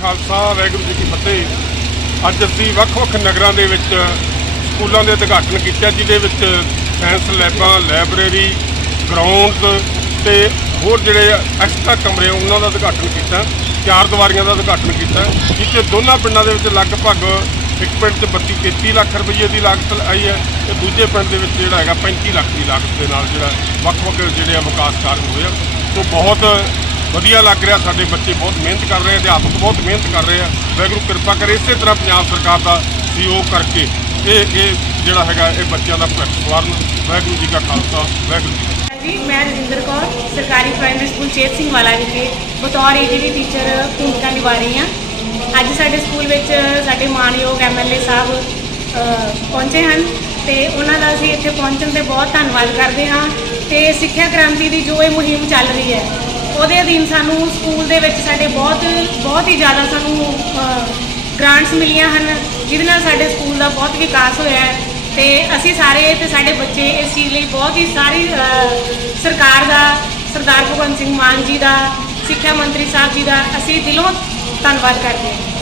ਖਾਲਸਾ, ਵਾਹਿਗੁਰੂ ਜੀ ਕੀ ਫਤਿਹ। ਅੱਜ ਅਸੀਂ ਵੱਖ-ਵੱਖ ਨਗਰਾਂ ਦੇ ਵਿੱਚ, ਸਕੂਲਾਂ ਦੇ ਉਦਘਾਟਨ ਕੀਤਾ, ਜਿਹਦੇ ਵਿੱਚ ਸਾਇੰਸ ਲੈਬਾਂ, ਲਾਇਬ੍ਰੇਰੀ ਗਰਾਊਂਡਸ ਤੇ ਹੋਰ ਜਿਹੜੇ ਐਕਸਟਰਾ ਕਮਰੇ ਉਹਨਾਂ ਦਾ ਉਦਘਾਟਨ ਕੀਤਾ, ਚਾਰ ਦੀਵਾਰੀਆਂ ਦਾ ਉਦਘਾਟਨ ਕੀਤਾ, ਜਿੱਥੇ ਦੋਨਾਂ ਪਿੰਡਾਂ ਦੇ ਵਿੱਚ ਲਗਭਗ ਇੱਕ ਪਿੰਡ 'ਚ 32 33 ਲੱਖ ਰੁਪਏ ਦੀ ਲਾਗਤ ਆਈ ਹੈ ਤੇ ਦੂਜੇ ਪਿੰਡ ਦੇ ਵਿੱਚ ਜਿਹੜਾ ਹੈਗਾ 35 ਲੱਖ ਦੀ ਲਾਗਤ ਦੇ ਨਾਲ ਜਿਹੜਾ ਵੱਖ-ਵੱਖ ਜਿਹੜੇ ਆ ਵਿਕਾਸ ਕਾਰਜ ਹੋਏ ਆ। ਸੋ ਬਹੁਤ ਵਧੀਆ ਲੱਗ ਰਿਹਾ, ਸਾਡੇ ਬੱਚੇ ਬਹੁਤ ਮਿਹਨਤ ਕਰ ਰਹੇ ਆ ਅਧਿਆਪਕ ਬਹੁਤ ਮਿਹਨਤ ਕਰ ਰਹੇ ਆ। ਵਾਹਿਗੁਰੂ ਕਿਰਪਾ ਕਰੇ, ਇਸੇ ਤਰ੍ਹਾਂ ਪੰਜਾਬ ਸਰਕਾਰ ਦਾ ਸਹਿਯੋਗ ਕਰਕੇ ਇਹ ਇਹ ਜਿਹੜਾ ਹੈਗਾ, ਇਹ ਬੱਚਿਆਂ ਦਾ ਭਵਿੱਖ ਸਵਾਰਨ। ਵਾਹਿਗੁਰੂ ਜੀ ਕਾ ਖਾਲਸਾ, ਵਾਹਿਗੁਰੂ ਜੀ ਜੀ ਮੈਂ ਰਜਿੰਦਰ ਕੌਰ, ਸਰਕਾਰੀ ਪ੍ਰਾਇਮਰੀ ਸਕੂਲ ਚੇਤ ਸਿੰਘ ਵਾਲਾ ਵਿਖੇ ਬਤੌਰ ਏਜੀਡੀ ਟੀਚਰ ਭੂਮਿਕਾ ਨਿਭਾ ਰਹੀ ਹਾਂ। ਅੱਜ ਸਾਡੇ ਸਕੂਲ ਵਿੱਚ ਸਾਡੇ ਮਾਨਯੋਗ ਐਮਐਲਏ ਸਾਹਿਬ ਪਹੁੰਚੇ ਹਨ ਤੇ ਉਹਨਾਂ ਦਾ ਅਸੀਂ ਇੱਥੇ ਪਹੁੰਚਣ ਤੇ ਬਹੁਤ ਧੰਨਵਾਦ ਕਰਦੇ ਹਾਂ ਤੇ ਸਿੱਖਿਆ ਕ੍ਰਾਂਤੀ ਦੀ ਜੋ ਇਹ ਮੁਹਿੰਮ ਚੱਲ ਰਹੀ ਹੈ ਉਹਦੇ ਅਧੀਨ ਸਾਨੂੰ ਸਕੂਲ ਦੇ ਵਿੱਚ ਸਾਡੇ ਬਹੁਤ ਬਹੁਤ ਹੀ ਜ਼ਿਆਦਾ ਸਾਨੂੰ ਗ੍ਰਾਂਟਸ ਮਿਲੀਆਂ ਹਨ, ਜਿਹਦੇ ਨਾਲ ਸਾਡੇ ਸਕੂਲ ਦਾ ਬਹੁਤ ਵਿਕਾਸ ਹੋਇਆ ਹੈ। ਤੇ ਅਸੀਂ ਸਾਰੇ ਤੇ ਸਾਡੇ ਬੱਚੇ ਇਸ ਚੀਜ਼ ਲਈ ਬਹੁਤ ਹੀ ਸਾਰੀ ਸਰਕਾਰ ਦਾ, ਸਰਦਾਰ ਭਗਵੰਤ ਸਿੰਘ ਮਾਨ ਜੀ ਦਾ, ਸਿੱਖਿਆ ਮੰਤਰੀ ਸਾਹਿਬ ਜੀ ਦਾ ਅਸੀਂ ਦਿਲੋਂ ਧੰਨਵਾਦ ਕਰਦੇ ਹਾਂ।